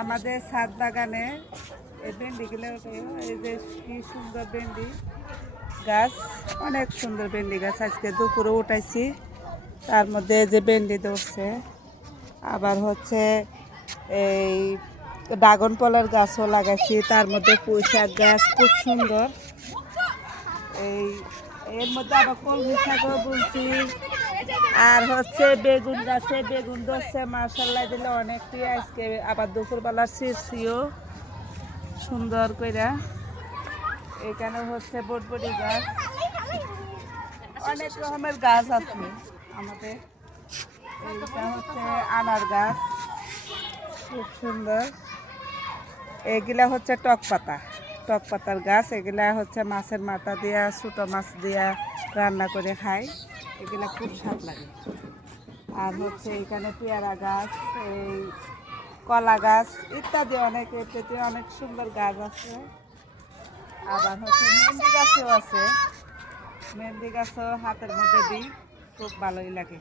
আমাদের ছাদ বাগানে এই ভেন্ডিগুলো এই যে কি সুন্দর ভেন্ডি গাছ, অনেক সুন্দর ভেন্ডি গাছ। আজকে দুপুরে উঠাইছি, তার মধ্যে যে ভেন্ডি ধরছে। আবার হচ্ছে এই ড্রাগন ফলের গাছও লাগাইছি, তার মধ্যে পুঁই শাক গাছ খুব সুন্দর। এই এর মধ্যে আবার কলমি শাকও বুনছি। আর হচ্ছে বেগুন গাছে বেগুন ধরছে, মার্শাল্লাহ দিলে অনেকটাই। আজকে আবার দুপুরবেলা ছিঁড়ছিও সুন্দর কইরা। এখানে হচ্ছে বটবটি গাছ, অনেক রকমের গাছ আছে আমাদের। এইটা হচ্ছে আনার গাছ, খুব সুন্দর। এগুলা হচ্ছে টক পাতা, টক পাতার গাছ। এগুলা হচ্ছে মাছের মাথা দিয়া, ছোটো মাছ দিয়া রান্না করে খাই, এগুলা খুব স্বাদ লাগে। আর হচ্ছে এখানে পেয়ারা গাছ, এই কলা গাছ ইত্যাদি অনেক, এতে অনেক সুন্দর গাছ আছে। আবার হচ্ছে মেহেন্দি গাছও আছে, মেহেন্দি গাছও হাতের মধ্যে দিই, খুব ভালোই লাগে।